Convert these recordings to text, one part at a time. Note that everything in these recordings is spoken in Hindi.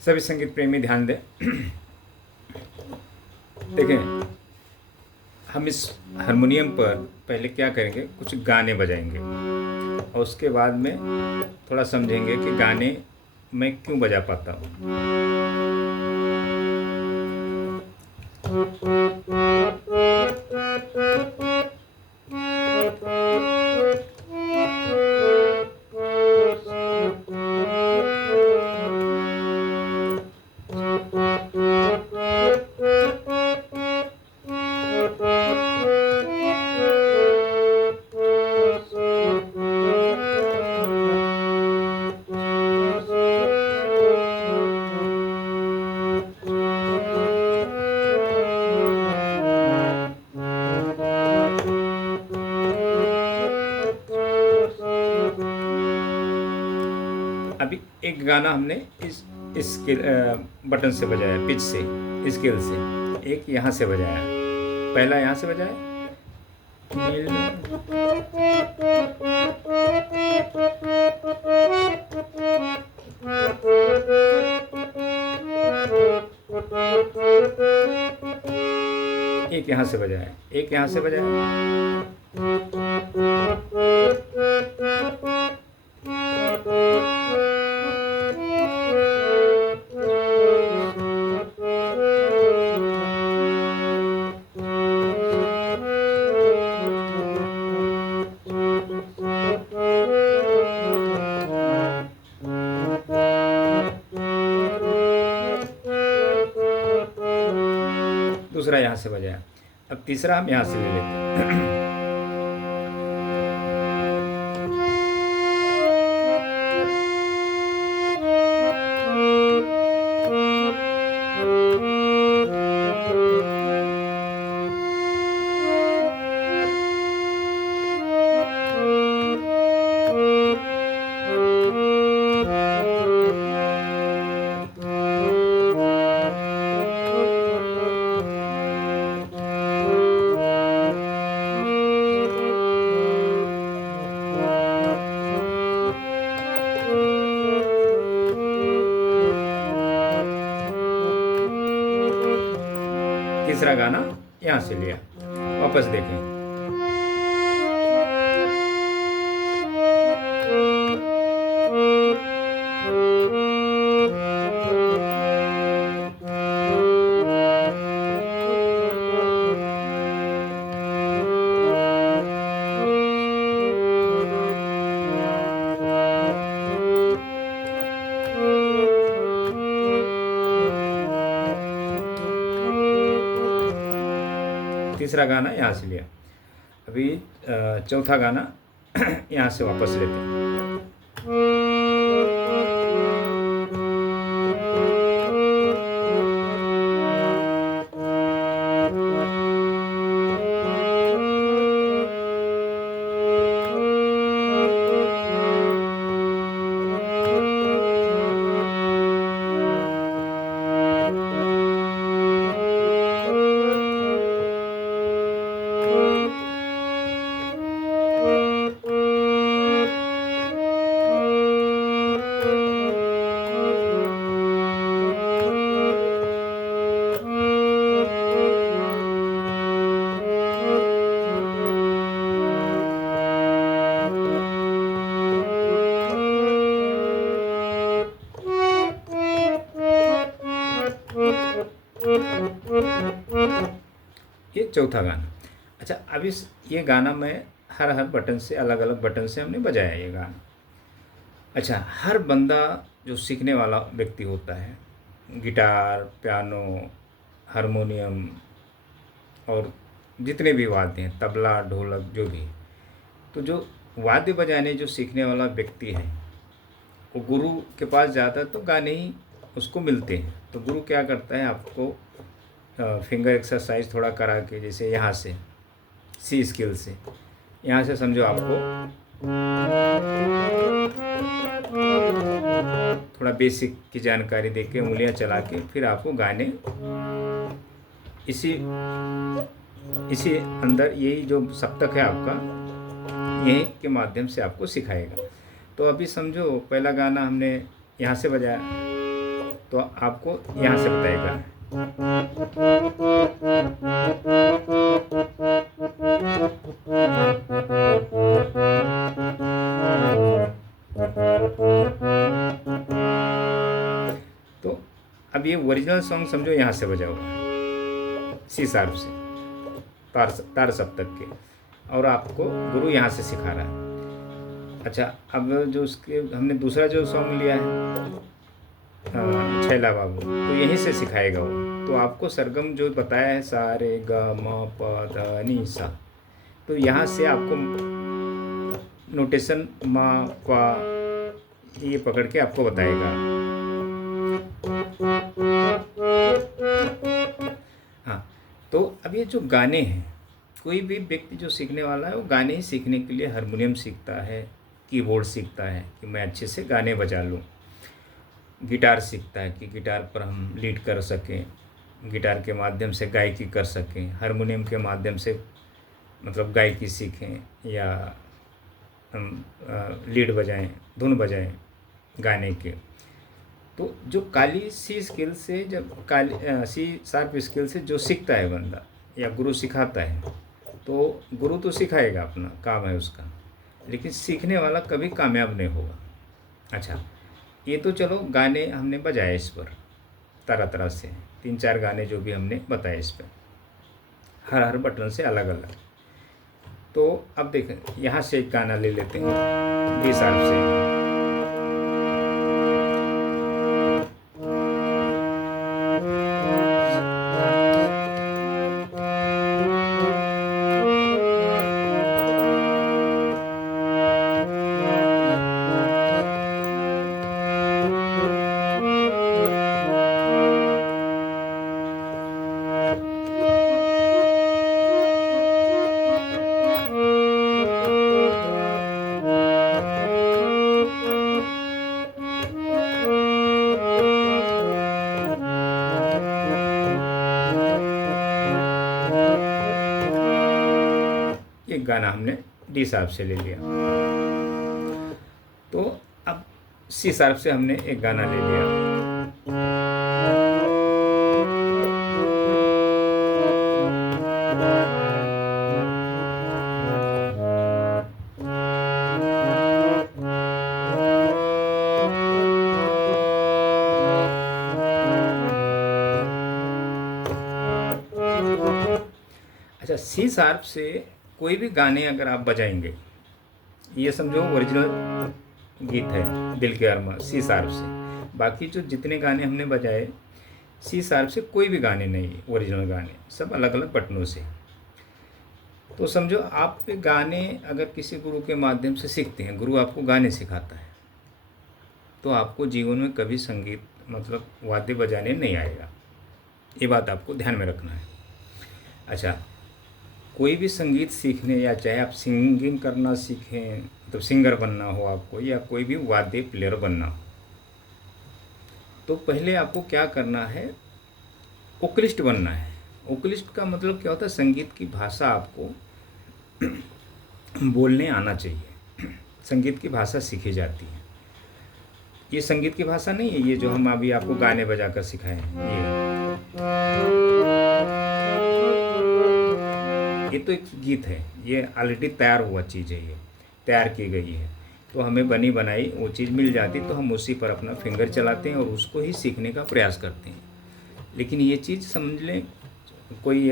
सभी संगीत प्रेमी ध्यान दें। देखें, हम इस हारमोनियम पर पहले क्या करेंगे, कुछ गाने बजाएंगे और उसके बाद में थोड़ा समझेंगे कि गाने मैं क्यों बजा पाता हूँ। अभी एक गाना हमने इस स्केल बटन से बजाया, पिच से, स्केल से। एक यहाँ से बजाया, पहला यहाँ से बजाया, एक यहाँ से बजाया, एक यहाँ से बजाया, दूसरा यहाँ से बजाया। अब तीसरा हम यहाँ से ले लेते हैं। तीसरा गाना यहाँ से लिया, वापस देखें। तीसरा गाना यहाँ से लिया। अभी चौथा गाना यहाँ से वापस लेते हैं। ये चौथा गाना। अच्छा, अब ये गाना मैं हर बटन से, अलग अलग बटन से हमने बजाया ये गाना। अच्छा, हर बंदा जो सीखने वाला व्यक्ति होता है, गिटार, पियानो, हारमोनियम और जितने भी वाद्य हैं, तबला, ढोलक, जो भी, तो जो वाद्य बजाने जो सीखने वाला व्यक्ति है, वो गुरु के पास जाता है तो गाने ही उसको मिलते हैं। तो गुरु क्या करता है, आपको फिंगर एक्सरसाइज थोड़ा करा के, जैसे यहाँ से सी स्केल से, यहाँ से समझो आपको थोड़ा बेसिक की जानकारी देके उंगलियां चला के फिर आपको गाने इसी इसी अंदर यही जो सप्तक है आपका, यही के माध्यम से आपको सिखाएगा। तो अभी समझो पहला गाना हमने यहाँ से बजाया, तो आपको यहाँ से बताएगा। तो अब ये ओरिजिनल सॉन्ग समझो यहाँ से बजा हुआ है सी शार्प से, तार सप्तक के, और आपको गुरु यहाँ से सिखा रहा है। अच्छा, अब जो उसके हमने दूसरा जो सॉन्ग लिया है छैला बाबू, तो यहीं से सिखाएगा वो। तो आपको सरगम जो बताया है सा रे ग म प ध नि सा, तो यहाँ से आपको नोटेशन मा पा ये पकड़ के आपको बताएगा। हाँ, तो अब ये जो गाने हैं, कोई भी व्यक्ति जो सीखने वाला है वो गाने ही सीखने के लिए हारमोनियम सीखता है, कीबोर्ड सीखता है कि मैं अच्छे से गाने बजा लूँ, गिटार सीखता है कि गिटार पर हम लीड कर सकें, गिटार के माध्यम से गायकी कर सकें, हारमोनियम के माध्यम से मतलब गायकी सीखें, या हम लीड बजाएं, धुन बजाएं गाने के। तो जो काली सी स्केल से, जब काली सी शार्प स्केल से जो सीखता है बंदा या गुरु सिखाता है, तो गुरु तो सिखाएगा, अपना काम है उसका, लेकिन सीखने वाला कभी कामयाब नहीं होगा। अच्छा, ये तो चलो गाने हमने बजाए इस पर तरह तरह से, 3-4 गाने जो भी हमने बताए इस पर, हर बटन से अलग अलग। तो अब देखें, यहाँ से एक गाना ले लेते हैं डी शार्प से। एक गाना हमने डी शार्प से ले लिया, तो अब सी शार्प से हमने एक गाना ले लिया। अच्छा, सी शार्प से कोई भी गाने अगर आप बजाएंगे, ये समझो ओरिजिनल गीत है दिल के अरमान सी शार्प से। बाकी जो जितने गाने हमने बजाए सी शार्प से, कोई भी गाने नहीं ओरिजिनल गाने, सब अलग अलग बटनों से। तो समझो आप गाने अगर किसी गुरु के माध्यम से सीखते हैं, गुरु आपको गाने सिखाता है, तो आपको जीवन में कभी संगीत मतलब वाद्य बजाने नहीं आएगा। ये बात आपको ध्यान में रखना है। अच्छा, कोई भी संगीत सीखने, या चाहे आप सिंगिंग करना सीखें, तो सिंगर बनना हो आपको, या कोई भी वाद्य प्लेयर बनना हो, तो पहले आपको क्या करना है, वोकलिस्ट बनना है। वोकलिस्ट का मतलब क्या होता है, संगीत की भाषा आपको बोलने आना चाहिए। संगीत की भाषा सीखी जाती है। ये संगीत की भाषा नहीं है, ये जो हम अभी आपको गाने बजा कर सिखाए हैं, ये तो एक गीत है, ये ऑलरेडी तैयार हुआ चीज़ है, ये तैयार की गई है। तो हमें बनी बनाई वो चीज़ मिल जाती, तो हम उसी पर अपना फिंगर चलाते हैं और उसको ही सीखने का प्रयास करते हैं। लेकिन ये चीज़ समझ लें, कोई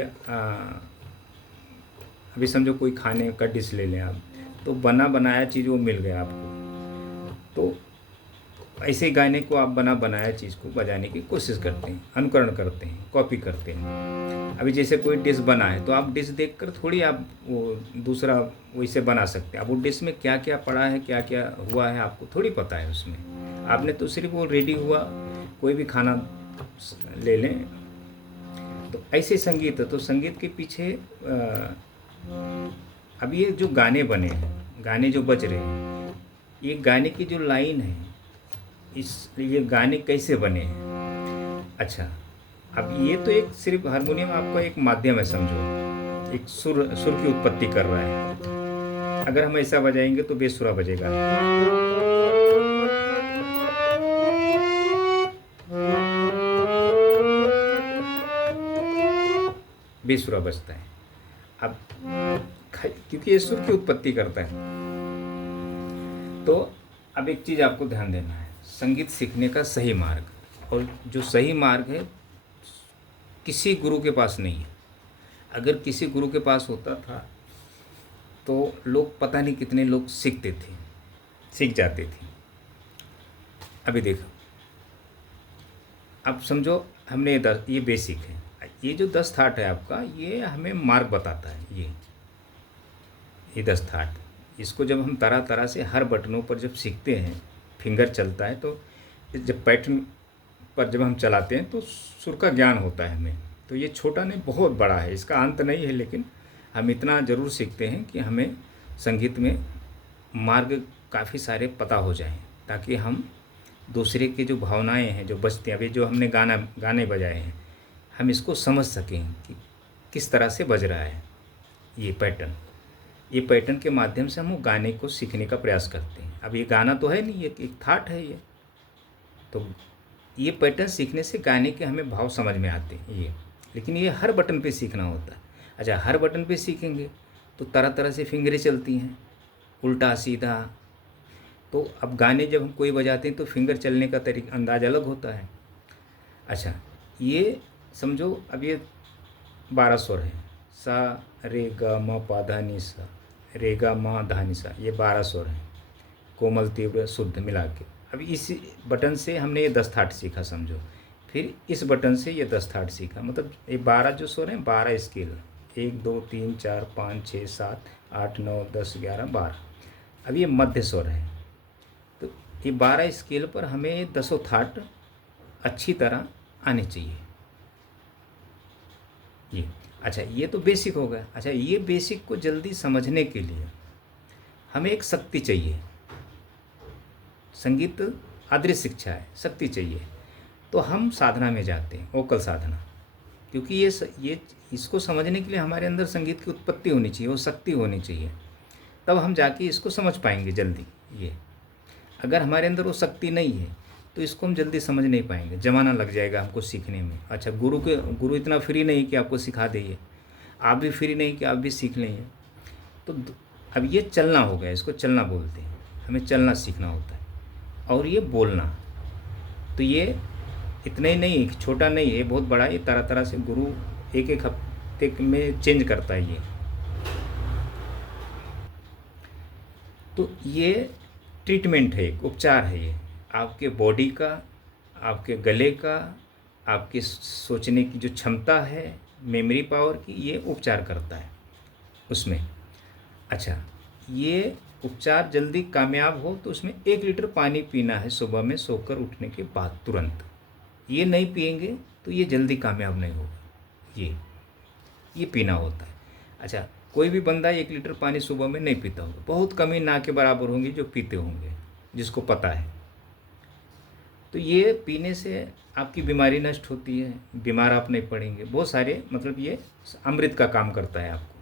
अभी समझो कोई खाने का डिश ले लें आप, तो बना बनाया चीज़ वो मिल गया आपको, तो ऐसे गाने को आप बना बनाया चीज़ को बजाने की कोशिश करते हैं, अनुकरण करते हैं, कॉपी करते हैं। अभी जैसे कोई डिश बना है, तो आप डिश देखकर थोड़ी आप वो दूसरा वैसे बना सकते हैं। अब वो डिश में क्या क्या पड़ा है, क्या क्या हुआ है, आपको थोड़ी पता है उसमें। आपने तो सिर्फ वो रेडी हुआ कोई भी खाना ले लें, तो ऐसे संगीत है, तो संगीत के पीछे अब ये जो गाने बने हैं, गाने जो बज रहे हैं, ये गाने की जो लाइन है, ये गाने कैसे बने हैं। अच्छा, अब ये तो एक सिर्फ हारमोनियम आपका एक माध्यम है, समझो एक सुर सुर की उत्पत्ति कर रहा है। अगर हम ऐसा बजाएंगे तो बेसुरा बजेगा, बेसुरा बजता है। अब क्योंकि ये सुर की उत्पत्ति करता है। तो अब एक चीज़ आपको ध्यान देना है, संगीत सीखने का सही मार्ग, और जो सही मार्ग है किसी गुरु के पास नहीं है। अगर किसी गुरु के पास होता था तो लोग पता नहीं कितने लोग सीख जाते थे। अभी देखो, अब समझो हमने ये बेसिक है, ये जो 10 थाट है आपका, ये हमें मार्ग बताता है। ये 10 थाट, इसको जब हम तरह तरह से हर बटनों पर जब सीखते हैं, फिंगर चलता है, तो जब पैटर्न पर जब हम चलाते हैं तो सुर का ज्ञान होता है हमें। तो ये छोटा नहीं, बहुत बड़ा है, इसका अंत नहीं है, लेकिन हम इतना ज़रूर सीखते हैं कि हमें संगीत में मार्ग काफ़ी सारे पता हो जाएं, ताकि हम दूसरे की जो भावनाएं हैं जो बजती हैं, अभी जो हमने गाने बजाए हैं, हम इसको समझ सकें कि किस तरह से बज रहा है ये पैटर्न के माध्यम से हम गाने को सीखने का प्रयास करते हैं। अब ये गाना तो है नहीं, ये एक थाट है ये, तो ये पैटर्न सीखने से गाने के हमें भाव समझ में आते हैं ये, लेकिन ये हर बटन पे सीखना होता है। अच्छा, हर बटन पे सीखेंगे तो तरह तरह से फिंगरें चलती हैं, उल्टा सीधा। तो अब गाने जब हम कोई बजाते हैं तो फिंगर चलने का तरीका अंदाज अलग होता है। अच्छा, ये समझो अब ये 12 स्वर है, सा रे ग म पा धा नि सा, रे गा मा धा नि सा, ये 12 स्वर हैं, कोमल तीव्र शुद्ध मिला के। अब इस बटन से हमने ये 10 थाट सीखा समझो, फिर इस बटन से ये 10 थाट सीखा, मतलब ये 12 जो स्वर हैं, 12 स्केल, 1 2 3 4 5 6 7 8 9 10 11 12। अब ये मध्य स्वर है, तो ये 12 स्केल पर हमें 10 थाट अच्छी तरह आने चाहिए ये। अच्छा, ये तो बेसिक हो गया। अच्छा, ये बेसिक को जल्दी समझने के लिए हमें एक शक्ति चाहिए। संगीत आदर्श शिक्षा है, शक्ति चाहिए, तो हम साधना में जाते हैं, वोकल साधना, क्योंकि ये इसको समझने के लिए हमारे अंदर संगीत की उत्पत्ति होनी चाहिए, वो शक्ति होनी चाहिए, तब हम जाके इसको समझ पाएंगे जल्दी। ये अगर हमारे अंदर वो शक्ति नहीं है तो इसको हम जल्दी समझ नहीं पाएंगे, ज़माना लग जाएगा हमको सीखने में। अच्छा, गुरु इतना फ्री नहीं कि आपको सिखा देंगे, आप भी फ्री नहीं कि आप भी सीख लेंगे। तो अब ये चलना हो गया, इसको चलना बोलते हैं, हमें चलना सीखना होता है, और ये बोलना। तो ये इतना ही नहीं, छोटा नहीं है, बहुत बड़ा है। तरह तरह से गुरु एक एक हफ्ते में चेंज करता है ये। तो ये ट्रीटमेंट है, एक उपचार है ये, आपके बॉडी का, आपके गले का, आपके सोचने की जो क्षमता है, मेमोरी पावर की, ये उपचार करता है उसमें। अच्छा, ये उपचार जल्दी कामयाब हो तो उसमें 1 लीटर पानी पीना है सुबह में सोकर उठने के बाद तुरंत। ये नहीं पिएंगे तो ये जल्दी कामयाब नहीं होगा, ये पीना होता है। अच्छा, कोई भी बंदा 1 लीटर पानी सुबह में नहीं पीता होगा, बहुत कम ही ना के बराबर होंगे जो पीते होंगे, जिसको पता है। तो ये पीने से आपकी बीमारी नष्ट होती है, बीमार आप नहीं पड़ेंगे, बहुत सारे, मतलब ये अमृत का काम करता है आपको।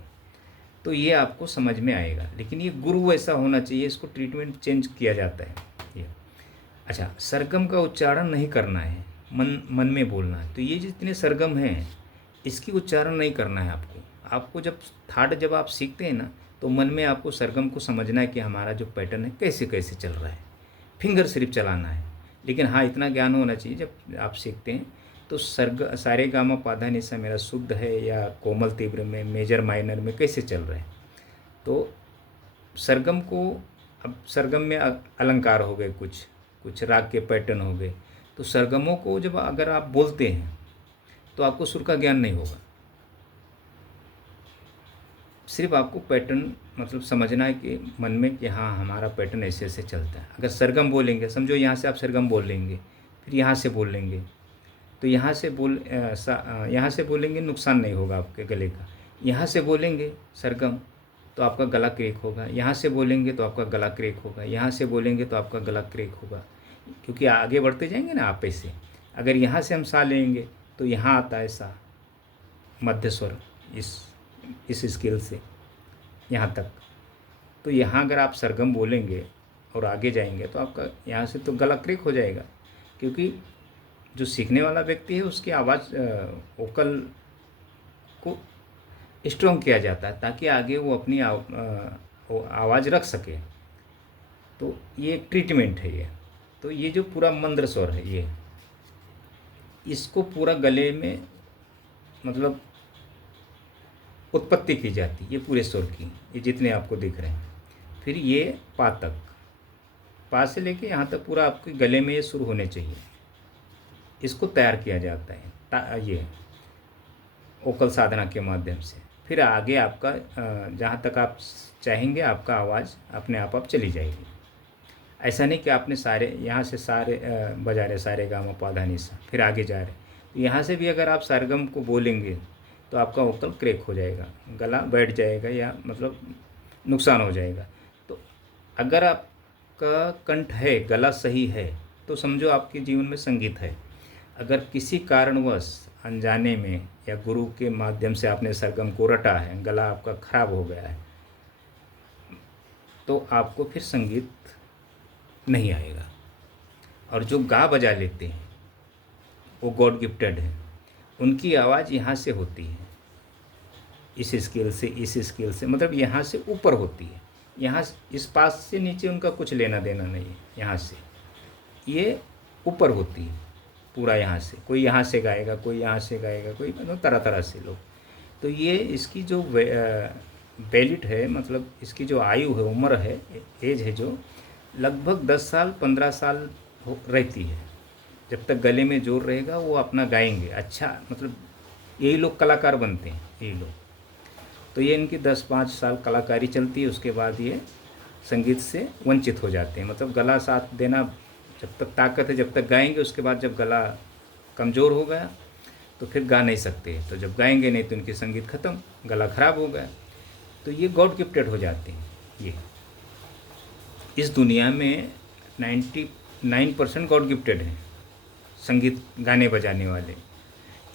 तो ये आपको समझ में आएगा, लेकिन ये गुरु ऐसा होना चाहिए, इसको ट्रीटमेंट चेंज किया जाता है ये। अच्छा, सरगम का उच्चारण नहीं करना है, मन में बोलना है। तो ये जितने सरगम हैं इसकी उच्चारण नहीं करना है आपको जब आप सीखते हैं ना, तो मन में आपको सरगम को समझना है कि हमारा जो पैटर्न है कैसे कैसे चल रहा है, फिंगर सिर्फ चलाना है। लेकिन हाँ, इतना ज्ञान होना चाहिए जब आप सीखते हैं तो सारे गामा पाधा निसा मेरा शुद्ध है या कोमल तीव्र में, मेजर माइनर में कैसे चल रहे हैं। तो सरगम को, अब सरगम में अलंकार हो गए, कुछ राग के पैटर्न हो गए, तो सरगमों को जब अगर आप बोलते हैं तो आपको सुर का ज्ञान नहीं होगा, सिर्फ आपको पैटर्न मतलब समझना है कि मन में कि हाँ, हमारा पैटर्न ऐसे ऐसे चलता है। अगर सरगम बोलेंगे, समझो यहाँ से आप सरगम बोल लेंगे, फिर यहाँ से बोल लेंगे, तो यहाँ से बोलेंगे नुकसान नहीं होगा आपके गले का। यहाँ से बोलेंगे सरगम तो आपका गला क्रेक होगा, यहाँ से बोलेंगे तो आपका गला क्रेक होगा, यहाँ से बोलेंगे तो आपका गला क्रेक होगा, क्योंकि आगे बढ़ते जाएंगे ना आप ऐसे। अगर यहाँ से हम सा लेंगे तो यहाँ आता है सा, मध्य स्वर, इस स्केल से यहाँ तक। तो यहाँ अगर आप सरगम बोलेंगे और आगे जाएंगे तो आपका यहाँ से तो गला क्रेक हो जाएगा, क्योंकि जो सीखने वाला व्यक्ति है उसकी आवाज़ वोकल को स्ट्रॉन्ग किया जाता है ताकि आगे वो अपनी आवाज़ रख सके। तो ये एक ट्रीटमेंट है ये। तो ये जो पूरा मंद्र स्वर है ये, इसको पूरा गले में मतलब उत्पत्ति की जाती है ये पूरे स्वर की, ये जितने आपको दिख रहे हैं। फिर ये पा तक, पा से लेके यहाँ तक पूरा आपके गले में ये सुर होने चाहिए, इसको तैयार किया जाता है ये वोकल साधना के माध्यम से। फिर आगे आपका जहाँ तक आप चाहेंगे आपका आवाज़ अपने आप चली जाएगी। ऐसा नहीं कि आपने सारे यहाँ से सारे बजा रहे सारे गामा पा धा नी सा, फिर आगे जा रहे। तो यहाँ से भी अगर आप सरगम को बोलेंगे तो आपका वोकल क्रेक हो जाएगा, गला बैठ जाएगा या मतलब नुकसान हो जाएगा। तो अगर आपका कंठ है, गला सही है, तो समझो आपके जीवन में संगीत है। अगर किसी कारणवश अनजाने में या गुरु के माध्यम से आपने सरगम को रटा है, गला आपका खराब हो गया है, तो आपको फिर संगीत नहीं आएगा। और जो गा बजा लेते हैं वो गॉड गिफ्टेड है, उनकी आवाज़ यहाँ से होती है, इस स्केल से मतलब यहाँ से ऊपर होती है। यहाँ इस पास से नीचे उनका कुछ लेना देना नहीं है, यहाँ से ये ऊपर होती है पूरा। यहाँ से कोई यहाँ से गाएगा, कोई यहाँ से गाएगा, कोई मतलब तरह तरह से लोग। तो ये इसकी जो वैलिड है, मतलब इसकी जो आयु है, उम्र है, एज है, जो लगभग 10 साल 15 साल रहती है। जब तक गले में जोर रहेगा वो अपना गाएंगे अच्छा, मतलब यही लोग कलाकार बनते हैं, यही लोग। तो ये इनकी 10-5 साल कलाकारी चलती है, उसके बाद ये संगीत से वंचित हो जाते हैं। मतलब गला साथ देना जब तक ताकत है, जब तक गाएंगे, उसके बाद जब गला कमज़ोर हो गया तो फिर गा नहीं सकते। तो जब गाएंगे नहीं तो इनकी संगीत ख़त्म, गला ख़राब हो गया। तो ये गॉड गिफ्टेड हो जाते हैं। ये इस दुनिया में 99% गॉड गिफ्टेड हैं संगीत गाने बजाने वाले।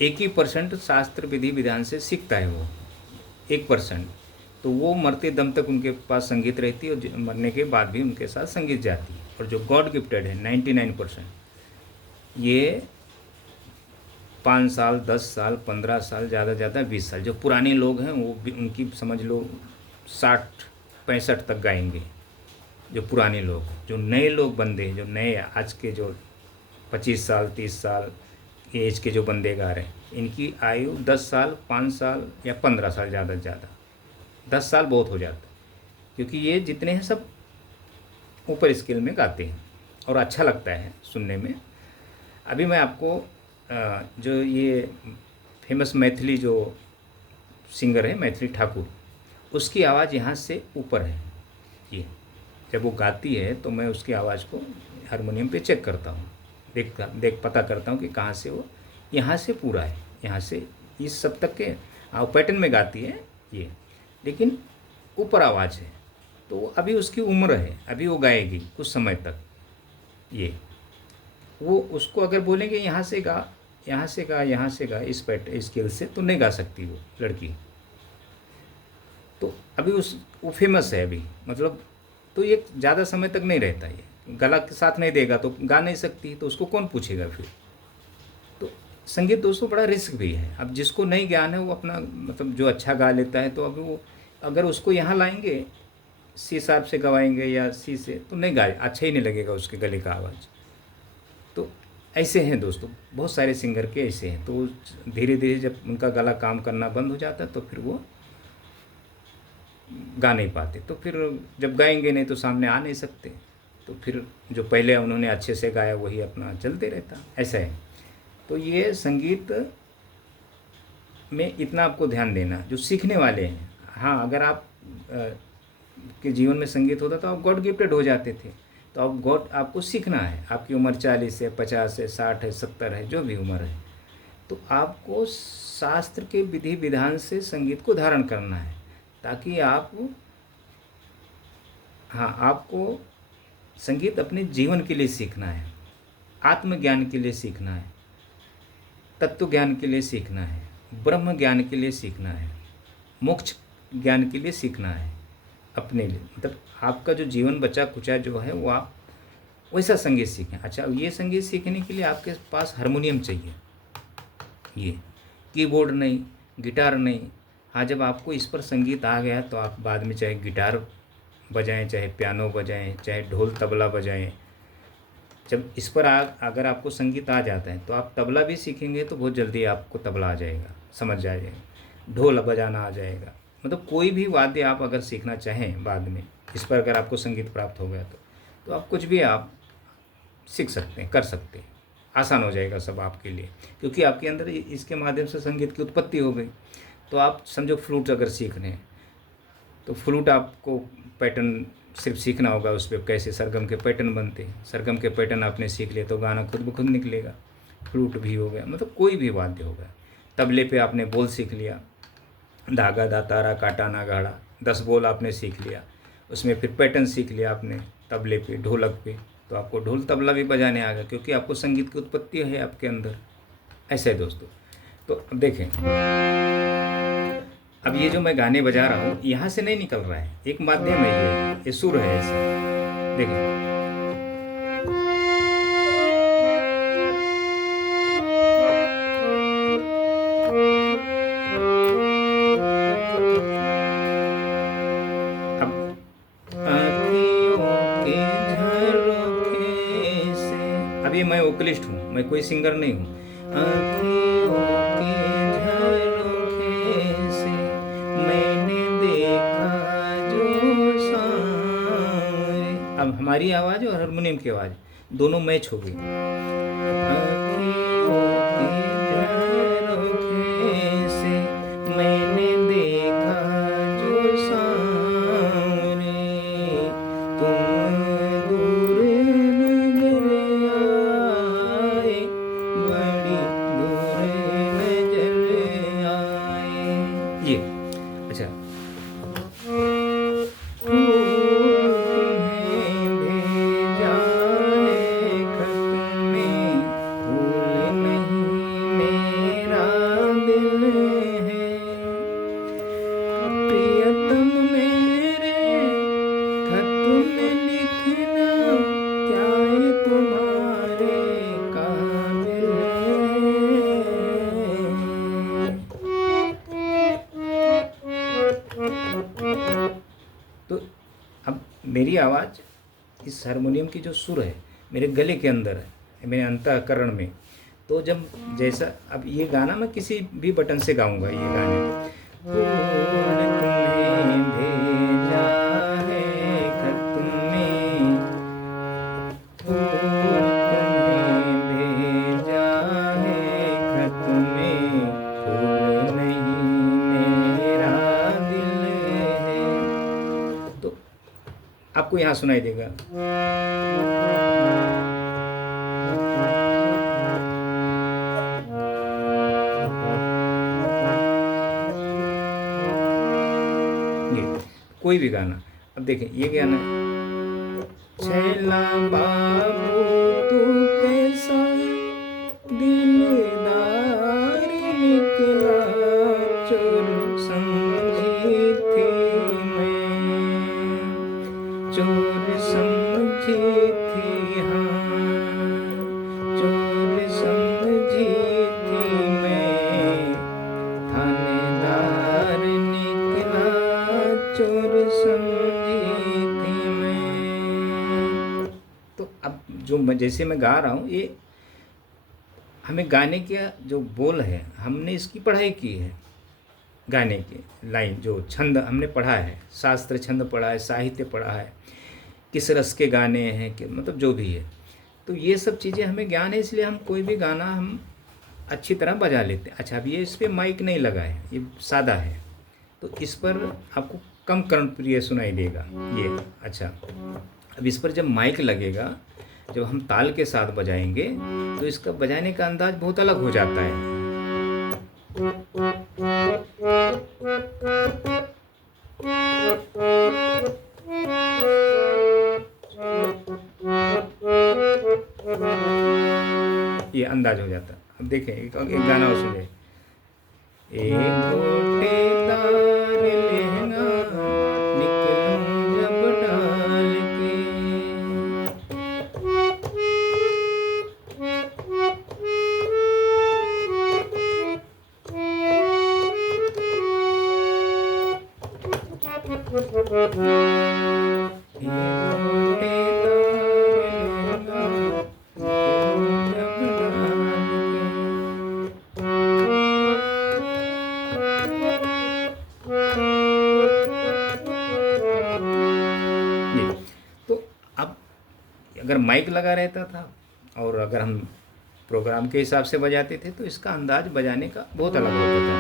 1% शास्त्र विधि विधान से सीखता है वो, 1%। तो वो मरते दम तक उनके पास संगीत रहती है और मरने के बाद भी उनके साथ संगीत जाती है। और जो गॉड गिफ्टेड है 99%, ये 5 साल 10 साल 15 साल ज़्यादा 20 साल, जो पुराने लोग हैं वो भी उनकी समझ लो 60-65 तक गाएंगे, जो पुराने लोग। जो नए लोग बंदे हैं, जो नए आज के जो 25 साल 30 साल एज के जो बंदे गा रहे हैं, इनकी आयु 10 साल 5 साल या 15 साल, ज़्यादा से ज़्यादा 10 साल बहुत हो जाता है। क्योंकि ये जितने हैं सब ऊपर स्केल में गाते हैं और अच्छा लगता है सुनने में। अभी मैं आपको जो ये फेमस मैथिली जो सिंगर है मैथिली ठाकुर, उसकी आवाज़ यहाँ से ऊपर है। ये जब वो गाती है तो मैं उसकी आवाज़ को हारमोनियम पे चेक करता हूँ, पता करता हूँ कि कहाँ से वो, यहाँ से पूरा है, यहाँ से इस सब तक के पैटर्न में गाती है ये, लेकिन ऊपर आवाज़ है। तो अभी उसकी उम्र है, अभी वो गाएगी कुछ समय तक। ये वो उसको अगर बोलेंगे यहाँ से गा यहाँ से गा यहाँ से गा इस स्केल से, तो नहीं गा सकती वो लड़की। तो अभी वो फेमस है अभी, मतलब तो ये ज़्यादा समय तक नहीं रहता, ये गला के साथ नहीं देगा तो गा नहीं सकती, तो उसको कौन पूछेगा फिर। तो संगीत दोस्तों बड़ा रिस्क भी है। अब जिसको नहीं ज्ञान है वो अपना मतलब जो अच्छा गा लेता है, तो अभी वो अगर उसको यहाँ लाएंगे सी शार्प से गवाएंगे या सी से, तो नहीं गाए, अच्छा ही नहीं लगेगा उसके गले का आवाज़। तो ऐसे हैं दोस्तों, बहुत सारे सिंगर के ऐसे हैं। तो धीरे धीरे जब उनका गला काम करना बंद हो जाता है तो फिर वो गा नहीं पाते। तो फिर जब गाएंगे नहीं तो सामने आ नहीं सकते, तो फिर जो पहले उन्होंने अच्छे से गाया वही अपना चलते रहता, ऐसा है। तो ये संगीत में इतना आपको ध्यान देना, जो सीखने वाले हैं। हाँ, अगर आप के जीवन में संगीत होता तो आप गॉड गिफ्टेड हो जाते थे। तो अब गॉड आपको सीखना है। आपकी उम्र 40 है 50 है 60 है 70 है, जो भी उम्र है, तो आपको शास्त्र के विधि विधान से संगीत को धारण करना है, ताकि आप, हाँ, आपको संगीत अपने जीवन के लिए सीखना है, आत्मज्ञान के लिए सीखना है, तत्व ज्ञान के लिए सीखना है, ब्रह्म ज्ञान के लिए सीखना है, मोक्ष ज्ञान के लिए सीखना है अपने लिए। मतलब आपका जो जीवन बचा कुचा जो है वो आप वैसा संगीत सीखें। अच्छा, अब ये संगीत सीखने के लिए आपके पास हारमोनियम चाहिए, ये कीबोर्ड नहीं, गिटार नहीं। हाँ, जब आपको इस पर संगीत आ गया तो आप बाद में चाहे गिटार बजाएं, चाहे पियानो बजाएं, चाहे ढोल तबला बजाएं। जब इस पर अगर आपको संगीत आ जाता है तो आप तबला भी सीखेंगे तो बहुत जल्दी आपको तबला आ जाएगा, समझ आ जाएगा, ढोल बजाना आ जाएगा। मतलब कोई भी वाद्य आप अगर सीखना चाहें बाद में, इस पर अगर आपको संगीत प्राप्त हो गया तो आप कुछ भी आप सीख सकते हैं, कर सकते हैं, आसान हो जाएगा सब आपके लिए, क्योंकि आपके अंदर इसके माध्यम से संगीत की उत्पत्ति हो गई। तो आप समझो फ्लूट अगर सीख रहे हैं तो फ्लूट आपको पैटर्न सिर्फ सीखना होगा, उस पर कैसे सरगम के पैटर्न बनते हैं, सरगम के पैटर्न आपने सीख लिए तो गाना खुद ब खुद निकलेगा। फ्लूट भी हो गया, मतलब कोई भी वाद्य हो गया। तबले पे आपने बोल सीख लिया, धागा दातारा काटा नागाड़ा, 10 बोल आपने सीख लिया, उसमें फिर पैटर्न सीख लिया आपने तबले पे, ढोलक पे, तो आपको ढोल तबला भी बजाने आ गया, क्योंकि आपको संगीत की उत्पत्ति है आपके अंदर। ऐसे है दोस्तों। तो अब देखें, अब ये जो मैं गाने बजा रहा हूँ यहाँ से नहीं निकल रहा है, एक माध्यम है, ये सुर है ऐसा। देखें, अब ये मैं वोकलिस्ट हूँ, मैं कोई सिंगर नहीं हूँ। आँखियों के झरोखे से मैंने देखा जो सारे। अब हमारी आवाज़ और हारमोनियम की आवाज़ दोनों मैच हो गई। आँखियों के झरोखे से मैंने देखा जो सारे, तुम दूर नजर आए, बड़ी दूर नजर आए। ये अच्छा, तुम्हें भेजा है खत में, फूल नहीं मेरा दिल है, प्रियतम मेरे खत में लिखना क्या है तुम्हारे काबिल है। तो अब मेरी आवाज़ इस हारमोनियम की जो सुर है मेरे गले के अंदर है, मेरे अंतःकरण में। तो जब जैसा अब ये गाना मैं किसी भी बटन से गाऊंगा, ये गाने फूल तुम्हें भेजा है खत में, फूल तुम्हें भेजा है खत में, फूल नहीं मेरा दिल है। तो आपको यहाँ सुनाई देगा। ये कोई भी गाना, अब देखें ये गाना, छैला बाबू तू कैसा दिलदार निकला, चोर समझी थी मैं, चोर समझी थी, हाँ, चोर समझी थी मैं, थानेदार निकला, चोर समझी थी मैं। तो अब जो जैसे मैं गा रहा हूँ, ये हमें गाने के जो बोल है हमने इसकी पढ़ाई की है, गाने के लाइन जो छंद हमने पढ़ा है, शास्त्र छंद पढ़ा है, साहित्य पढ़ा है, किस रस के गाने हैं कि मतलब जो भी है। तो ये सब चीज़ें हमें ज्ञान है, इसलिए हम कोई भी गाना हम अच्छी तरह बजा लेते हैं। अच्छा, अब ये इस पर माइक नहीं लगा है, ये सादा है, तो इस पर आपको कम कर्णप्रिय सुनाई देगा ये। अच्छा, अब इस पर जब माइक लगेगा, जब हम ताल के साथ बजाएंगे तो इसका बजाने का अंदाज बहुत अलग हो जाता है। ये अंदाज हो जाता है। अब देखें एक गाना और सुने। एक गोटेदार लहंगा निकलूं जब डाल के। तो अब अगर माइक लगा रहता था और अगर हम प्रोग्राम के हिसाब से बजाते थे तो इसका अंदाज बजाने का बहुत अलग होता था।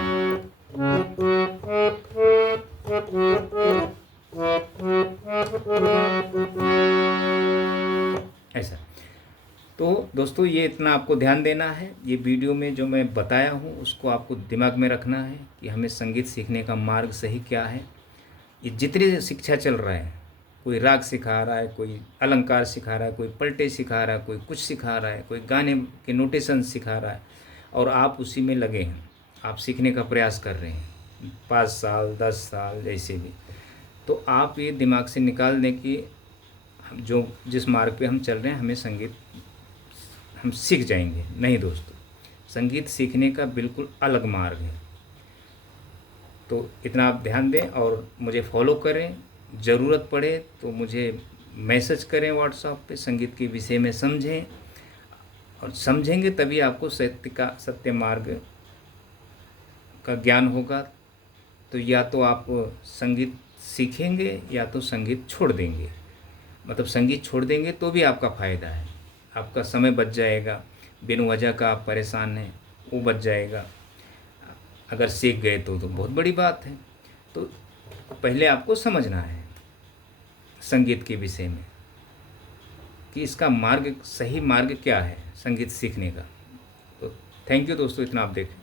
ऐसा। तो दोस्तों ये इतना आपको ध्यान देना है। ये वीडियो में जो मैं बताया हूँ उसको आपको दिमाग में रखना है कि हमें संगीत सीखने का मार्ग सही क्या है। ये जितनी शिक्षा चल रहा है, कोई राग सिखा रहा है, कोई अलंकार सिखा रहा है, कोई पलटे सिखा रहा है, कोई कुछ सिखा रहा है, कोई गाने के नोटेशन सिखा रहा है और आप उसी में लगे हैं, आप सीखने का प्रयास कर रहे हैं 5 साल 10 साल जैसे भी। तो आप ये दिमाग से निकाल दें कि जो जिस मार्ग पे हम चल रहे हैं हमें संगीत हम सीख जाएंगे। नहीं दोस्तों, संगीत सीखने का बिल्कुल अलग मार्ग है। तो इतना आप ध्यान दें और मुझे फॉलो करें। ज़रूरत पड़े तो मुझे मैसेज करें व्हाट्सएप पे, संगीत के विषय में समझें और समझेंगे तभी आपको सत्य मार्ग का ज्ञान होगा। तो या तो आप संगीत सीखेंगे या तो संगीत छोड़ देंगे। मतलब संगीत छोड़ देंगे तो भी आपका फ़ायदा है, आपका समय बच जाएगा, बिन वजह का आप परेशान हैं वो बच जाएगा। अगर सीख गए तो बहुत बड़ी बात है। तो पहले आपको समझना है संगीत के विषय में कि इसका मार्ग, सही मार्ग क्या है संगीत सीखने का। तो थैंक यू दोस्तों, इतना आप देखें।